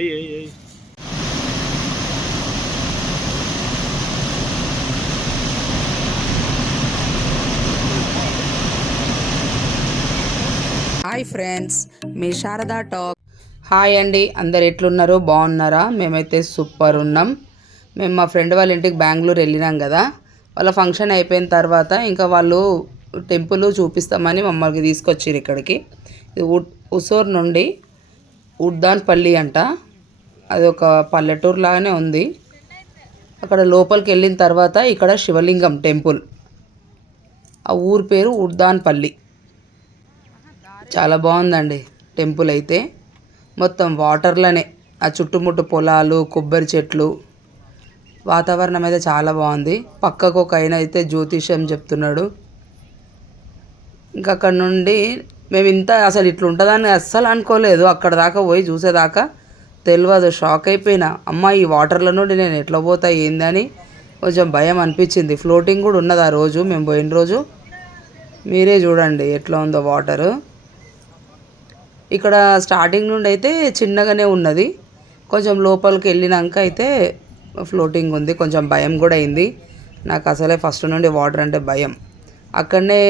Hi friends, మీ Sharada talk. Hi అండి, అందరు ఎట్లున్నారు? బాగున్నారా? మేమైతే సూపర్ ఉన్నాం. మేము మా ఫ్రెండ్ వాళ్ళ ఇంటికి బెంగళూరు వెళ్ళినాం కదా. వాళ్ళ ఫంక్షన్ అయిపోయిన తర్వాత ఇంకా వాళ్ళు టెంపుల్ చూపిస్తామని మమ్మల్ని తీసుకొచ్చారు ఇక్కడికి. ఇది ఉసూరు నుండి ఉడ్దాన్పల్లి అంట. అది ఒక పల్లెటూరు లాగానే ఉంది. అక్కడ లోపలికి వెళ్ళిన తర్వాత ఇక్కడ శివలింగం టెంపుల్. ఆ ఊరి పేరు ఉడ్దాన్పల్లి. చాలా బాగుందండి టెంపుల్ అయితే. మొత్తం వాటర్లోనే ఆ చుట్టుముట్టు పొలాలు, కొబ్బరి చెట్లు, వాతావరణం అయితే చాలా బాగుంది. పక్కకు ఒక ఆయన అయితే జ్యోతిష్యం చెప్తున్నాడు. ఇంకా అక్కడ నుండి మేము ఇంత అసలు ఇట్లుంటుందని అస్సలు అనుకోలేదు. అక్కడ దాకా పోయి చూసేదాకా తెలియదు. షాక్ అయిపోయినా. అమ్మ, ఈ వాటర్లో నుండి నేను ఎట్లా పోతా ఏందని కొంచెం భయం అనిపించింది. ఫ్లోటింగ్ కూడా ఉన్నది ఆ రోజు మేము పోయిన రోజు. మీరే చూడండి ఎట్లా ఉందో వాటరు. ఇక్కడ స్టార్టింగ్ నుండి అయితే చిన్నగానే ఉన్నది. కొంచెం లోపలికి వెళ్ళినాక అయితే ఫ్లోటింగ్ ఉంది. కొంచెం భయం కూడా అయింది నాకు. అసలే ఫస్ట్ నుండి వాటర్ అంటే భయం. అక్కడనే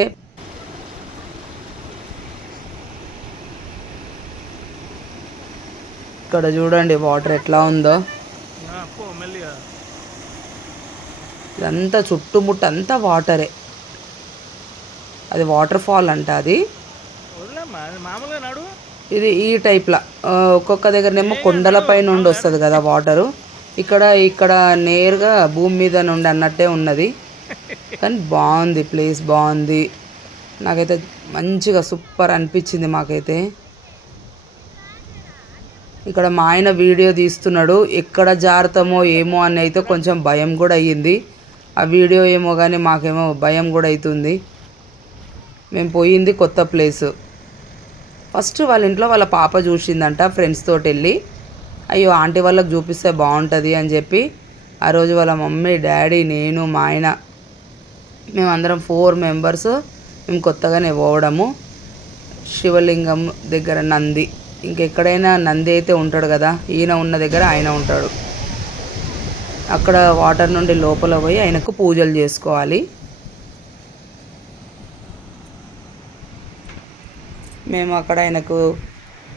ఇక్కడ చూడండి వాటర్ ఎట్లా ఉందో. ఇదంతా చుట్టుముట్టు అంతా వాటరే. అది వాటర్ ఫాల్ అంట. అది ఇది ఈ టైప్లా ఒక్కొక్క దగ్గరనేమో కొండలపై నుండి వస్తుంది కదా వాటరు. ఇక్కడ నేరుగా భూమి మీద నుండి అన్నట్టే ఉన్నది. కానీ బాగుంది, ప్లేస్ బాగుంది. నాకైతే మంచిగా సూపర్ అనిపించింది మాకైతే. ఇక్కడ మా ఆయన వీడియో తీస్తున్నాడు. ఎక్కడ జారుతామో ఏమో అని అయితే కొంచెం భయం కూడా అయ్యింది. ఆ వీడియో ఏమో కానీ మాకేమో భయం కూడా అవుతుంది. మేము పోయింది కొత్త ప్లేసు. ఫస్ట్ వాళ్ళ ఇంట్లో వాళ్ళ పాప చూసిందంట ఫ్రెండ్స్ తోటి వెళ్ళి. అయ్యో, ఆంటీ వాళ్ళకి చూపిస్తే బాగుంటుంది అని చెప్పి ఆ రోజు వాళ్ళ మమ్మీ, డాడీ, నేను, మా ఆయన, మేమందరం 4 మెంబర్స్ మేము కొత్తగానే పోవడము. శివలింగం దగ్గర నంది, ఇంకెక్కడైనా నంది అయితే ఉంటాడు కదా, ఈయన ఉన్న దగ్గర ఆయన ఉంటాడు. అక్కడ వాటర్ నుండి లోపల పోయి ఆయనకు పూజలు చేసుకోవాలి. మేము అక్కడ ఆయనకు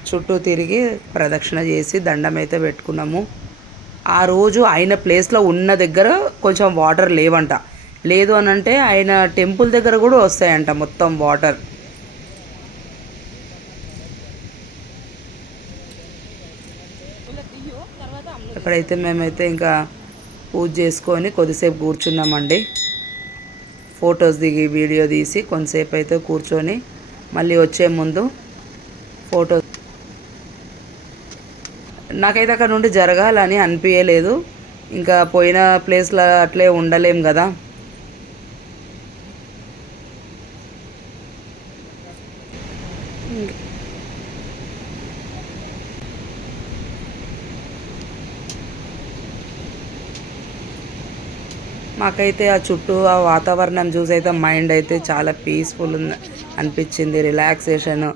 చుట్టూ తిరిగి ప్రదక్షిణ చేసి దండం అయితే పెట్టుకున్నాము. ఆ రోజు ఆయన ప్లేస్లో ఉన్న దగ్గర కొంచెం వాటర్ లేవంట. లేదు అని అంటే ఆయన టెంపుల్ దగ్గర కూడా వస్తాయంట మొత్తం వాటర్. అక్కడైతే మేమైతే ఇంకా పూజ చేసుకొని కొద్దిసేపు కూర్చున్నామండి. ఫొటోస్ దిగి వీడియో తీసి కొంతసేపు అయితే కూర్చొని మళ్ళీ వచ్చే ముందు ఫోటో. నాకైతే అక్కడ నుండి జరగాలని అనిపించలేదు. ఇంకా పోయిన ప్లేస్లో అట్లే ఉండలేం కదా. మాకైతే ఆ చుట్టూ ఆ వాతావరణం చూసి అయితే మైండ్ అయితే చాలా పీస్ఫుల్ అనిపించింది, రిలాక్సేషన్.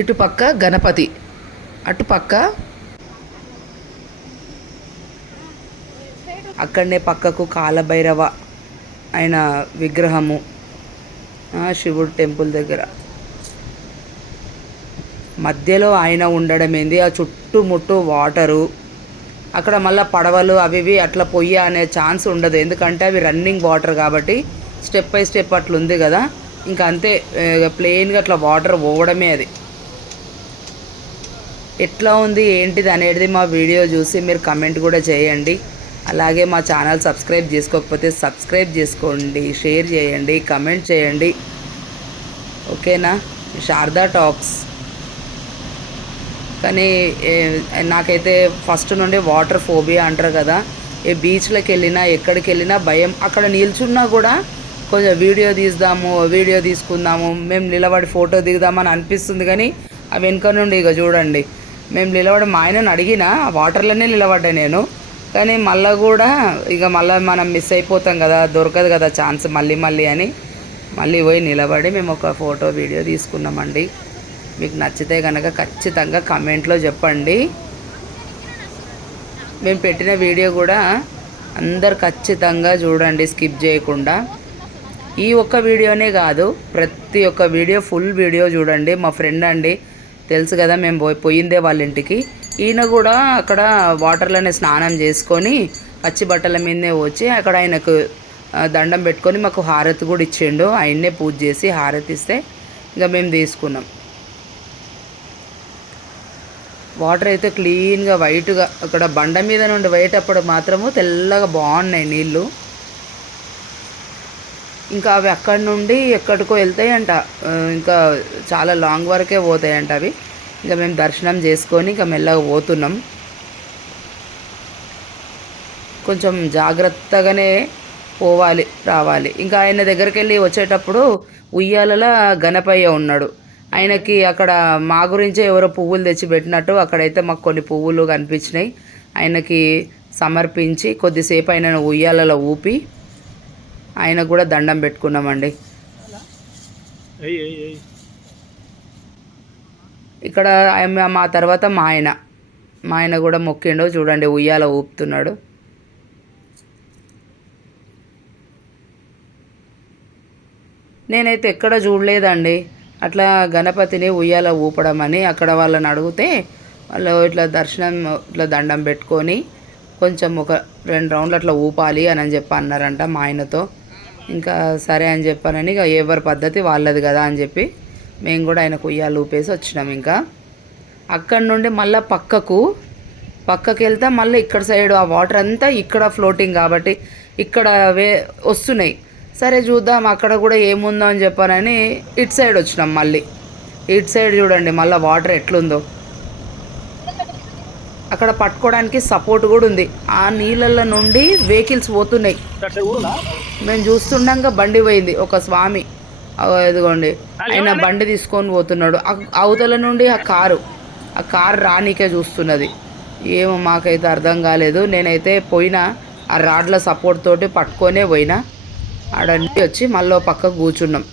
ఇటుపక్క గణపతి, అటుపక్క అక్కడనే పక్కకు కాలభైరవ ఆయన విగ్రహము, శివుడు టెంపుల్ దగ్గర మధ్యలో ఆయన ఉండడం ఏంది. ఆ చుట్టుముట్టు వాటరు. అక్కడ మళ్ళీ పడవలు అవి ఇవి అట్లా పొయ్యి అనే ఛాన్స్ ఉండదు. ఎందుకంటే అవి రన్నింగ్ వాటర్ కాబట్టి స్టెప్ బై స్టెప్ అట్లా ఉంది కదా. ఇంకా అంతే ప్లెయిన్గా అట్లా వాటర్ పోవడమే. అది ఎట్లా ఉంది ఏంటిది అనేది మా వీడియో చూసి మీరు కమెంట్ కూడా చేయండి. అలాగే మా ఛానల్ సబ్స్క్రైబ్ చేసుకోకపోతే సబ్స్క్రైబ్ చేసుకోండి, షేర్ చేయండి, కమెంట్ చేయండి. ఓకేనా? శారదా టాక్స్. కానీ నాకైతే ఫస్ట్ నుండి వాటర్ ఫోబియా అంటారు కదా. ఏ బీచ్లోకి వెళ్ళినా ఎక్కడికి వెళ్ళినా భయం. అక్కడ నిల్చున్నా కూడా కొంచెం వీడియో తీసుకుందాము, మేము నిలబడి ఫోటో దిగుదామని అనిపిస్తుంది. కానీ ఆ వెనుక నుండి ఇక చూడండి, మేము నిలబడి మా ఆయనను అడిగిన వాటర్లోనే నిలబడ్డా నేను. కానీ మళ్ళీ కూడా ఇక మళ్ళీ మనం మిస్ అయిపోతాం కదా, దొరకదు కదా ఛాన్స్ మళ్ళీ అని మళ్ళీ పోయి నిలబడి మేము ఒక ఫోటో వీడియో తీసుకున్నామండి. మీకు నచ్చితే కనుక ఖచ్చితంగా కమెంట్లో చెప్పండి. మేము పెట్టిన వీడియో కూడా అందరు ఖచ్చితంగా చూడండి, స్కిప్ చేయకుండా. ఈ ఒక్క వీడియోనే కాదు, ప్రతి ఒక్క వీడియో ఫుల్ వీడియో చూడండి. మా ఫ్రెండ్ అండి, తెలుసు కదా మేము పోయిందే వాళ్ళ ఇంటికి. ఈయన కూడా అక్కడ వాటర్లోనే స్నానం చేసుకొని పచ్చి బట్టల మీదనే వచ్చి అక్కడ ఆయనకు దండం పెట్టుకొని మాకు హారతి కూడా ఇచ్చిండు. ఆయన్నే పూజ చేసి హారతి ఇస్తే ఇంకా మేము తీసుకున్నాం. వాటర్ అయితే క్లీన్గా వైట్గా అక్కడ బండ మీద నుండి పోయేటప్పుడు మాత్రము తెల్లగా బాగున్నాయి నీళ్ళు. ఇంకా అవి అక్కడి నుండి ఎక్కడికో వెళ్తాయంట, ఇంకా చాలా లాంగ్ వరకే పోతాయంట అవి. ఇంకా మేము దర్శనం చేసుకొని ఇంకా మెల్లగా పోతున్నాం. కొంచెం జాగ్రత్తగానే పోవాలి రావాలి. ఇంకా ఆయన దగ్గరికి వెళ్ళి వచ్చేటప్పుడు ఉయ్యాలలో గణపయ్య ఉన్నాడు. ఆయనకి అక్కడ మా గురించే ఎవరో పువ్వులు తెచ్చి పెట్టినట్టు అక్కడైతే మాకు కొన్ని పువ్వులు కనిపించినాయి. ఆయనకి సమర్పించి కొద్దిసేపు ఆయన ఉయ్యాలలో ఊపి ఆయన కూడా దండం పెట్టుకున్నామండి. ఇక్కడ మా తర్వాత మా ఆయన కూడా మొక్కిండు. చూడండి ఉయ్యాల ఊపుతున్నాడు. నేనైతే ఎక్కడ చూడలేదండి అట్లా గణపతిని ఉయ్యాల ఊపడం అని. అక్కడ వాళ్ళని అడిగితే వాళ్ళు ఇట్లా దర్శనం ఇట్లా దండం పెట్టుకొని కొంచెం ఒక 2 రౌండ్లు అట్లా ఊపాలి అని చెప్పి అన్నారంట మా ఆయనతో. ఇంకా సరే అని చెప్పానని ఇక ఎవరి పద్ధతి వాళ్ళది కదా అని చెప్పి మేము కూడా ఆయనకు ఉయ్యాలు ఊపేసి వచ్చినాం. ఇంకా అక్కడి నుండి మళ్ళీ పక్కకి వెళ్తే మళ్ళీ ఇక్కడ సైడ్ ఆ వాటర్ అంతా ఇక్కడ ఫ్లోటింగ్ కాబట్టి ఇక్కడ వస్తున్నాయి. సరే చూద్దాం అక్కడ కూడా ఏముందో అని చెప్పానని ఇటు సైడ్ వచ్చినాం. మళ్ళీ ఇటు సైడ్ చూడండి మళ్ళీ వాటర్ ఎట్లుందో. అక్కడ పట్టుకోవడానికి సపోర్ట్ కూడా ఉంది. ఆ నీళ్ళల్లో నుండి వెహికల్స్ పోతున్నాయి. మేము చూస్తుండగా బండి పోయింది. ఒక స్వామి ఎదుగోండి ఆయన బండి తీసుకొని పోతున్నాడు. అవతల నుండి ఆ కారు రానీకే చూస్తున్నది. ఏమో మాకైతే అర్థం కాలేదు. నేనైతే పోయినా ఆ రాడ్ల సపోర్ట్ తోటి పట్టుకొనే పోయినా. ఆడన్నీ వచ్చి మళ్ళీ పక్కకు కూర్చున్నాం.